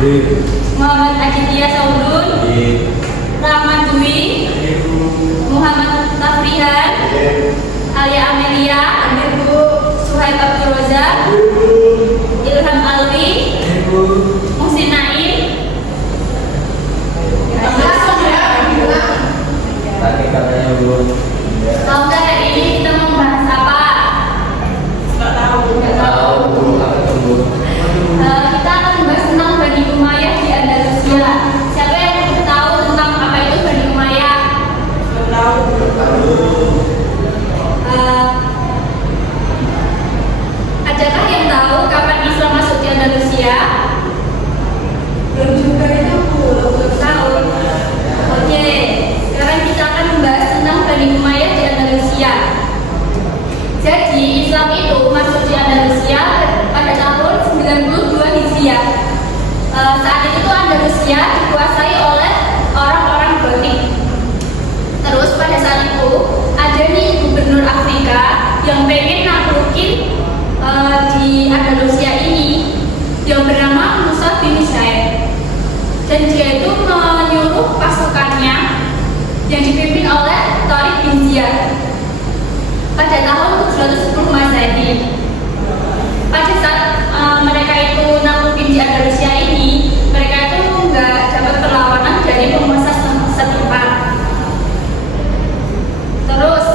Muhammad Aditya Saudun, Rahman Dwi, Muhammad Tafrihan, Alia Amelia, Suhaib Abdul Razak, Ilham Alwi, Muhsin Naim. Tahu nggak hari ini kita mau bahas apa? Nggak tahu. Kita akan membahas tentang Bani Umayyah di Andalusia. Siapa yang tahu tentang apa itu Bani Umayyah? Adakah yang tahu kapan Islam masuk di Andalusia? Belum juga itu, belum tahu. Oke, sekarang kita akan membahas tentang Bani Umayyah di Andalusia. Jadi Islam itu masuk di Andalusia pada tahun 92 Hijriah. Saat itu Andalusia dikuasai oleh orang-orang Gotik. Terus pada saat itu ada nih gubernur Afrika yang pengen naklukin di Andalusia ini, yang bernama Musa bin Said. Dan dia itu menyuruh pasukannya yang dipimpin oleh Tariq bin Ziyad pada tahun 710 Masehi. Pada saat mereka itu naklukin di Andalusia ini, mereka itu nggak dapat perlawanan dari penguasa setempat. Terus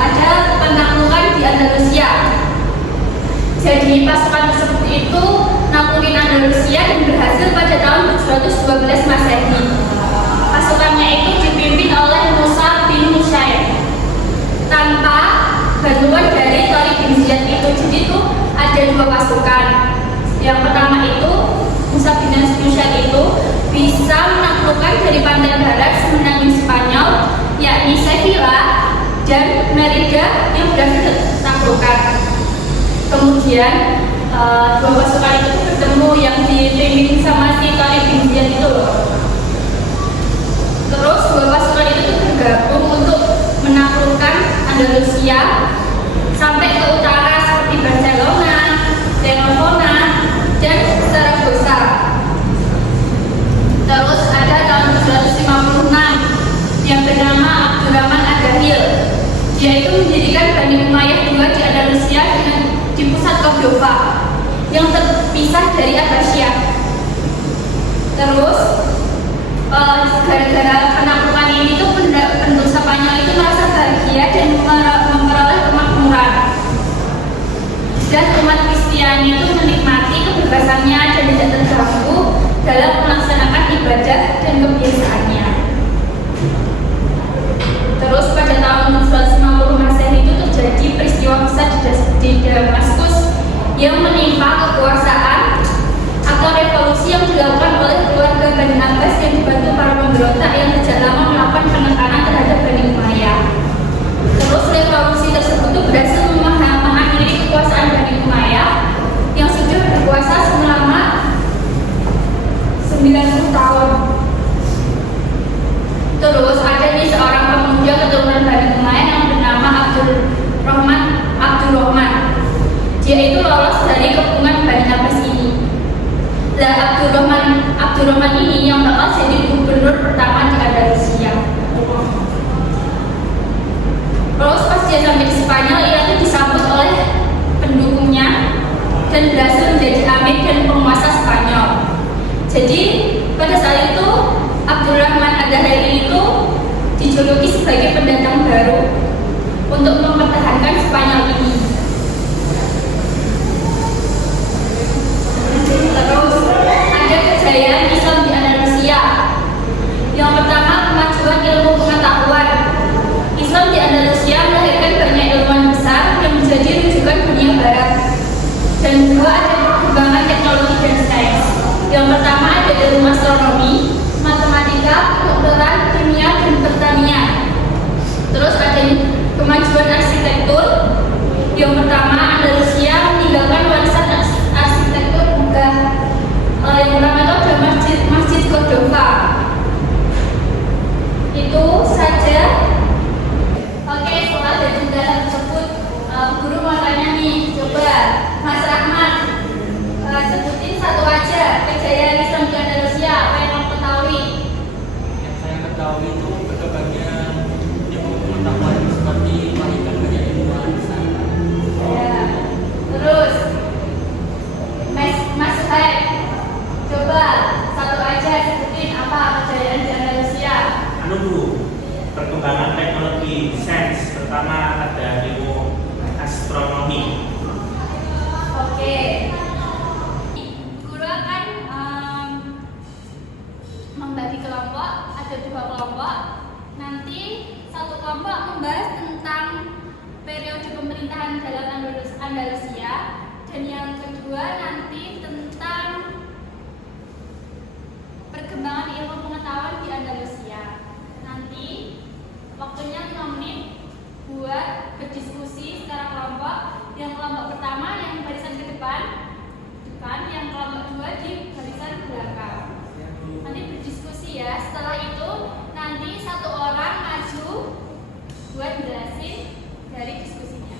ada penaklukan di Andalusia. Jadi pasukan tersebut itu naklukin Andalusia dan berhasil pada tahun 712 Masehi. Pasukannya itu dipimpin oleh Musa bin Musayyib tanpa bantuan dari Tariq bin Ziyad itu. Jadi itu ada dua pasukan. Yang pertama itu Musa bin Musayyib itu bisa menaklukkan dari pantai barat semenanjung Spanyol, yakni Sevilla dan Merida yang berhasil ditaklukkan. Kemudian dua pasukan itu bertemu yang dipimpin sama si Tariq bin Ziyad itu. Terus dua pasukan itu bergabung untuk menaklukkan Andalusia sampai ke utara seperti Barcelona, Tarragona, dan Zaragoza. Terus ada tahun 756 yang bernama Abdurrahman Ad-Dahil. Dia itu mendirikan Bani Umayyah II di Andalusia dengan di pusat Cordova yang terpisah dari Abbasiyah. Terus gara-gara penaklukan ini tuh penduduk Spanyol itu merasa bahagia dan memperoleh kemakmuran. Dan umat Kristiani itu menikmati kebebasannya dan tidak terganggu dalam melaksanakan ibadah dan kebiasaannya. Terus pada tahun 750 Masehi itu terjadi peristiwa besar di Damaskus yang menimpa kekuasaan atau revolusi yang dilakukan oleh keluarga Bani Abbas yang dibantu para pemberontak yang sejak lama melakukan penekanan terhadap Bani Umayyah. Terus revolusi tersebut berhasil mengakhiri kekuasaan Bani Umayyah yang sudah berkuasa selama 90 tahun. Terus ada nih seorang pemuda keturunan Bani Umayyah yang bernama Abdul Rahman. Dia itu lolos dari kepungan Bani Abbas ini. Nah, Abdul Rahman ini yang bakal jadi gubernur pertama di Andalusia. Terus pas dia sampai di Spanyol, ia itu disambut oleh pendukungnya dan berhasil menjadi amir dan penguasa Spanyol. Jadi pada saat itu Abdurrahman Ad-Dahil itu dijuluki sebagai pendatang baru untuk mempertahankan Spanyol ini. Terus ada kejayaan Islam di Andalusia. Yang pertama, kemajuan ilmu pengetahuan. Islam di Andalusia melahirkan banyak ilmuwan besar yang menjadi rujukan dunia barat. Dan juga ada perkembangan teknologi dan sains. Yang pertama ada ilmu astronomi, matematika, kedokteran, kimia, dan pertanian. Terus ada kemajuan arsitektur. Yang pertama, Andalusia meninggalkan warisan arsitektur megah. Yang pertama itu ada Masjid Cordova. Itu saja. Oke, setelah dari penjelasan tersebut, guru mau tanya nih, coba Mas Rahmat sebutin satu aja pemerintahan dalam Andalusia, dan yang kedua nanti tentang perkembangan ilmu pengetahuan di Andalusia. Nanti waktunya 5 menit buat berdiskusi secara kelompok. Yang kelompok pertama yang barisan ke depan, yang kelompok 2 di barisan belakang. Nanti berdiskusi ya. Setelah itu nanti satu orang maju buat jelasin dari diskusinya.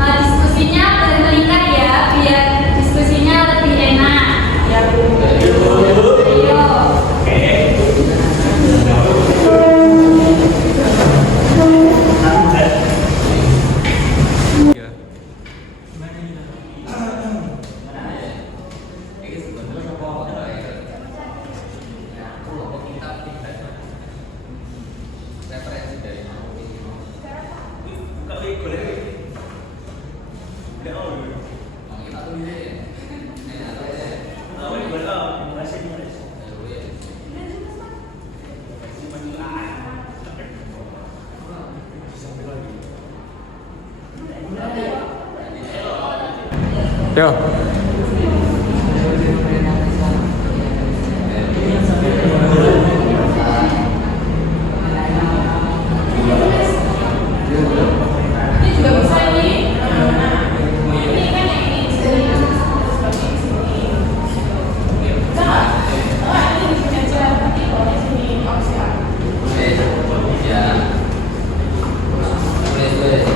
Diskusinya berkelikat ya, biar diskusinya lebih enak. Ya Bu. Ayo. Yo. Ini juga bisa ini. Ini kan yang ini sini. Ini di sini aja. Nanti di sini. Ya. Boleh.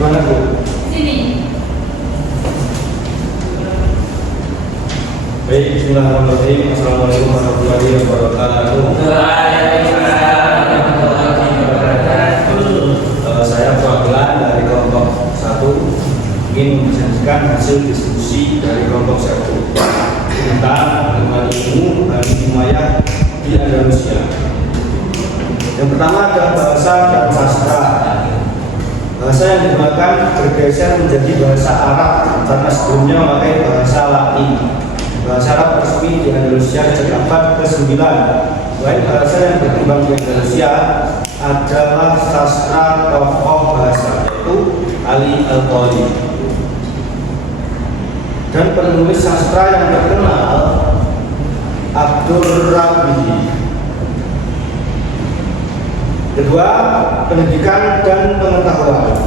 Gimana Bu? Sini. Baik, bismillahirrahmanirrahim. Assalamualaikum warahmatullahi wabarakatuh. Saya perwakilan dari kelompok 1 ingin menyajikan hasil diskusi dari kelompok 1 tentang ilmu bagi Umayyah di Andalusia. Yang pertama adalah bahasa dan sastra. Bahasa yang digunakan bergeser menjadi bahasa Arab karena sebelumnya memakai bahasa Latin. Bahasa Arab resmi di Andalusia sejak abad ke-9. Selain bahasa yang berkembang di Andalusia adalah sastra tokoh bahasa, yaitu Ali Al-Qali. Dan penulis sastra yang terkenal Abdur Rabi. Kedua, pendidikan dan pengetahuan.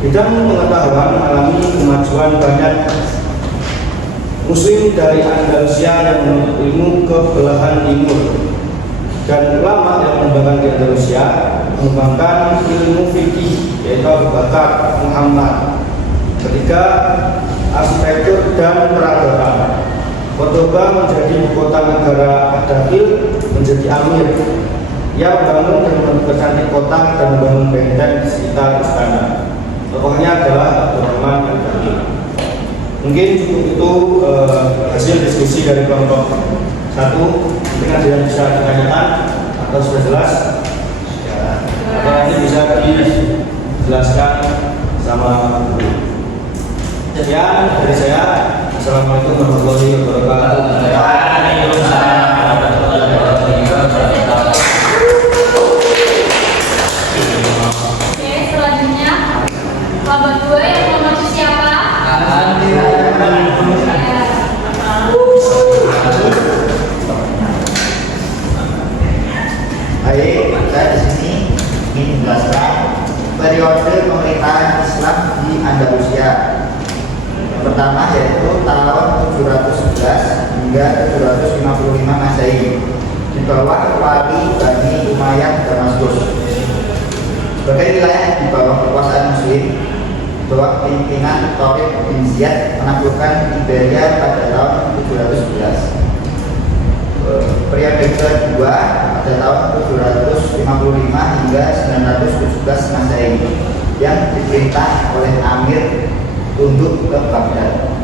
Bidang pengetahuan mengalami kemajuan banyak Muslim dari Andalusia yang menuntut ilmu ke belahan timur, dan ulama yang mengembangkan di Andalusia mengembangkan ilmu fikih, yaitu Abu Bakar Muhammad. Ketiga, arsitektur dan peradaban. Cordoba menjadi ibu kota negara Adabil, menjadi amir. Ia membangun dan mempercantik kota dan membangun benteng di sekitar istana. Tokohnya adalah Abdurrahman Al-Ghani. Mungkin cukup itu hasil diskusi dari kelompok 1. Mungkin ada yang bisa ditanyakan atau sudah jelas? Ya. Atau nanti bisa dijelaskan sama guru. Sekian dari saya. Assalamualaikum warahmatullahi wabarakatuh. Waalaikumsalam warahmatullahi wabarakatuh. Oke, selanjutnya kelompok 2 yang memacu siapa? Baik, saya di sini ingin menjelaskan periode pemerintahan Islam di Andalusia. Yang pertama yaitu tahun 711 hingga 755 Masehi di bawah wali Bani Umayyah Damaskus. Sebagai wilayah di bawah kekuasaan Muslim, bawah pimpinan Tariq bin Ziyad menaklukkan Iberia pada tahun 711. Periode kedua pada tahun 755 hingga 917 Masehi yang diperintah oleh Amir tunduk ke Baghdad.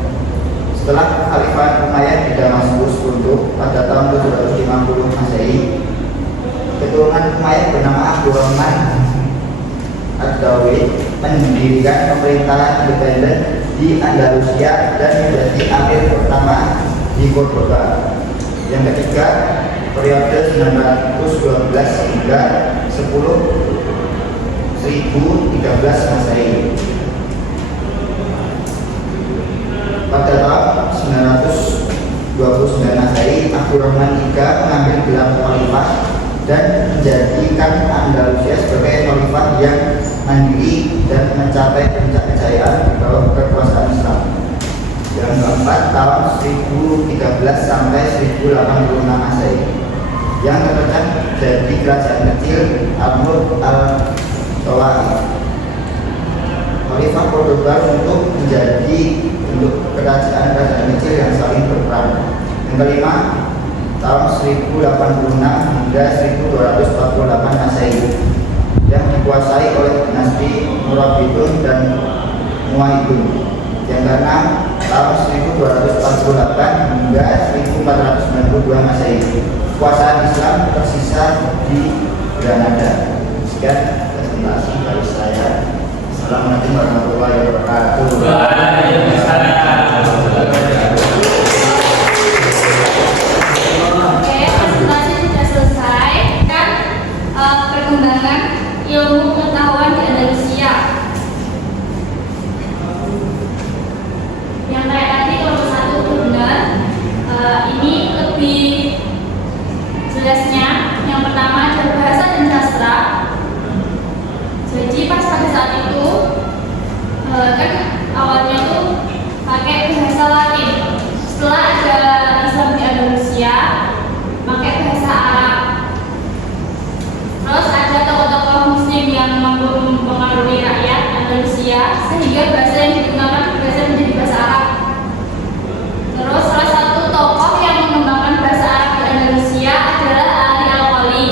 Setelah Khalifah Umayyad di Damaskus tunduk pada tahun 750 Masehi, keturunan Umayyad bernama Abdurrahman Ad-Dawi mendirikan pemerintahan independen di Andalusia dan menjadi amir pertama di Cordoba. Yang ketiga, periode 912 hingga 1013 Masehi. Pada tahun 929 Masehi, Abdurrahman III mengambil gelar khalifah dan menjadikan Andalusia sebagai khalifah yang mandiri dan mencapai puncak kejayaan di bawah kekuasaan Islam. Yang keempat, tahun 1013 sampai 1086 Masehi yang terpecah jadi kerajaan kecil Al-Mulk Al-Tawa'i. Khalifah Cordoba untuk menjadi bentuk kerajaan-kerajaan kecil yang saling berperang. Yang kelima, tahun 1086 hingga 1248 Masehi yang dikuasai oleh dinasti Murabitun dan Muwahhidun. Yang keenam, tahun 1248 hingga 1492 Masehi kekuasaan Islam tersisa di Granada. Sekian presentasi dari saya. Assalamualaikum warahmatullahi wabarakatuh. Oke, presentasi sudah selesai. Kan perkembangan ilmu pengetahuan di Andalusia. Yang kayak tadi kelompok 1 itu benar. Ini lebih jelasnya. Yang pertama adalah bahasa dan sastra. Jadi pas pada saat itu kan awalnya sehingga bahasa yang digunakan bergeser menjadi bahasa Arab. Terus salah satu tokoh yang mengembangkan bahasa Arab di Andalusia adalah Ali Al-Qali.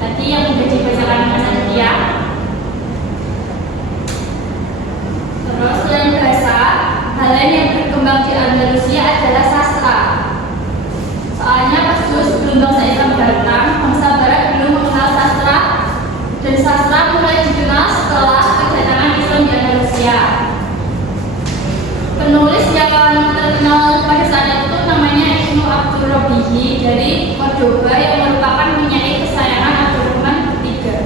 Tadi yang sudah dibacakan Mas Aditya. Terus selain bahasa, hal lain yang berkembang di Andalusia adalah sastra. Soalnya pas dulu sebelum bangsa Islam datang, bangsa Barat belum mengenal sastra, dan sastra mulai dikenal setelah kedatangan Islam di Andalusia. Penulis yang terkenal pada saat itu namanya Ibnu Abdul Robihi dari Cordoba yang merupakan penyair kesayangan Abdurrahman III.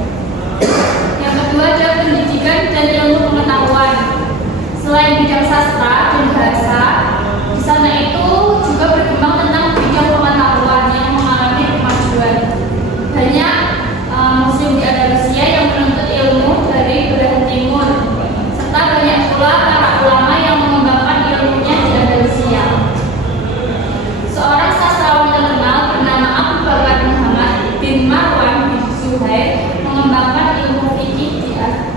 Yang kedua adalah pendidikan dan ilmu pengetahuan. Selain bidang sastra dan bahasa, di sana itu juga berkembang tentang bidang pengetahuan yang mengalami kemajuan. Banyak muslim di Andalusia yang menuntut ilmu dari belahan timur, serta banyak pula para ulama yang mengembangkan ilmunya di Andalusia. Seorang sastrawan terkenal bernama Abu Bakar Muhammad bin Marwan bin Zuhair mengembangkan ilmu fikih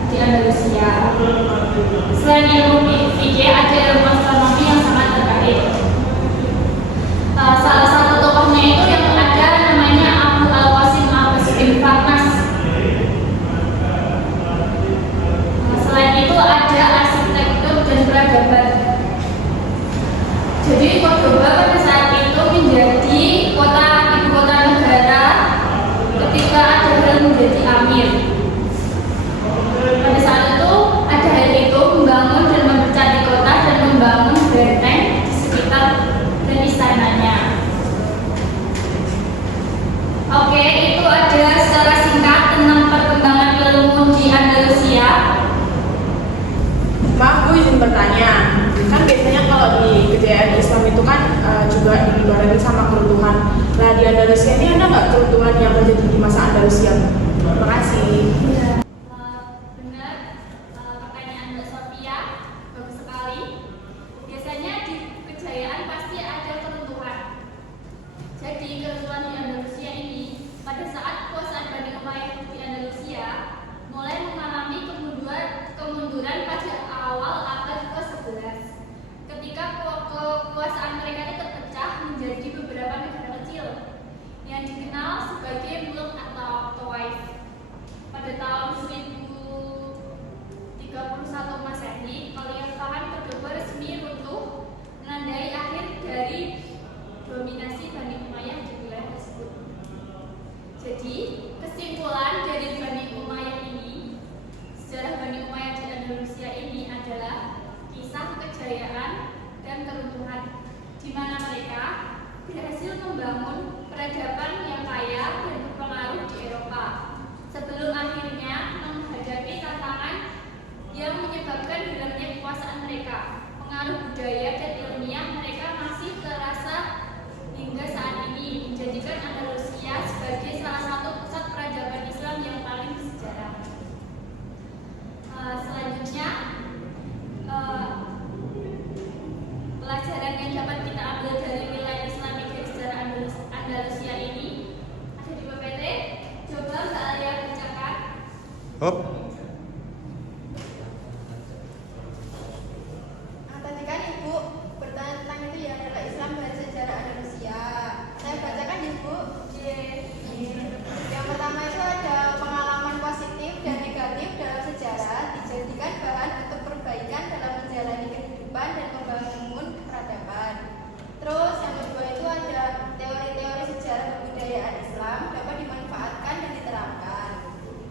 di Andalusia. Selain ilmu fikih, ada ilmu astronomi yang sangat terkait. Salah satu tokohnya itu yang ada namanya Abu Al-Qasim Abbas bin Farnas. Selain itu ada arsitektur dan peradaban. Jadi Cordoba pada saat itu menjadi ibu kota negara ketika ada hal menjadi amir. Pada saat itu ada hal itu membangun dan mempercantik kota dan membangun benteng di sekitar dan istananya. Oke, itu ada secara singkat tentang perkembangan ilmu di Andalusia. Maaf, gue izin bertanya. Kan biasanya kalau di kejayaan Islam itu kan juga diibaratkan sama keruntuhan. Nah, di Andalusia ini ada nggak keruntuhan yang terjadi di masa Andalusia? Terima kasih. Ya, benar. Pertanyaan Mbak Sofia bagus sekali. Biasanya di kejayaan pasti ada keruntuhan. Jadi keruntuhan di Andalusia ini pada saat kekuasaan Bani Umayyah di Andalusia mulai mengalami kemunduran pada awal abad ke-11 ketika kekuasaan mereka itu terpecah menjadi beberapa negara kecil yang dikenal sebagai Mulk atau Tawaif. Pada tahun 1031 Masehi, Khalifahan Cordoba resmi runtuh, menandai akhir dari dominasi Bani Umayyah di wilayah tersebut. Jadi, kesimpulan dari Bani Umayyah ini, sejarah Bani Umayyah di Andalusia ini adalah kisah kejayaan dan keruntuhan, di mana mereka berhasil membangun peradaban yang kaya dan berpengaruh di Eropa, sebelum akhirnya menghadapi tantangan yang menyebabkan hilangnya kekuasaan mereka. Pengaruh budaya dan ilmiah mereka masih terasa hingga saat ini, menjadikan Andalusia sebagai salah satu pusat peradaban Islam yang paling bersejarah. Selanjutnya, pelajaran yang dapat kita ambil dari wilayah Islami dan sejarah Andalusia ini ada di PPT. Coba Mbak Alia bacakan. Tadi kan Ibu bertanya tentang itu ya, adalah Islam dan sejarah Andalusia. Saya bacakan Ibu. Yang pertama itu ada pengalaman positif dan negatif dalam sejarah dijadikan bahan untuk perbaikan dalam menjalani kehidupan dan membangun peradaban. Terus yang kedua itu ada teori-teori sejarah kebudayaan Islam dapat dimanfaatkan dan diterapkan.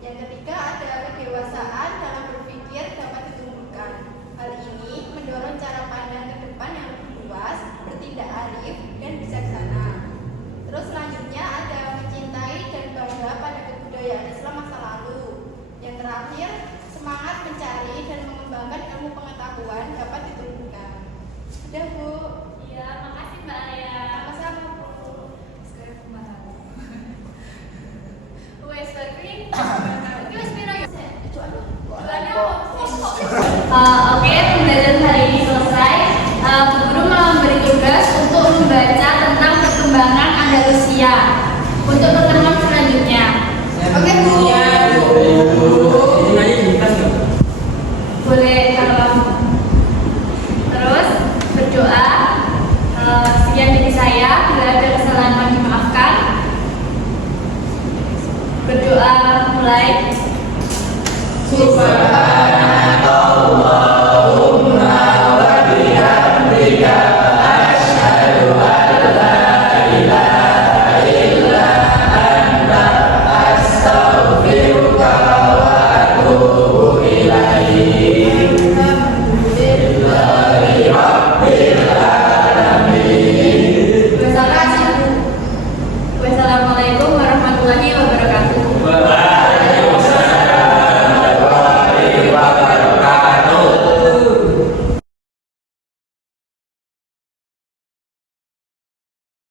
Yang ketiga ada kedewasaan dalam berpikir dapat ditumbuhkan. Hal ini mendorong cara pandang ke depan yang lebih luas, bertindak arif dan bijaksana. Terus selanjutnya ada mencintai dan bangga pada kebudayaan Islam masa lalu. Yang terakhir, semangat mencari dan mengembangkan ilmu pengetahuan dapat ditumbuhkan. Sudah Bu. Iya, makasih Mbak Alia. Sama-sama Bu. Sekarang pembahasan. Wes berkring. Wes piro ya? Oke, pembelajaran hari ini selesai. Guru mau memberi tugas untuk membaca tentang perkembangan Andalusia untuk pertemuan selanjutnya. Oke Bu. Boleh kalau mulai. Subhanallah.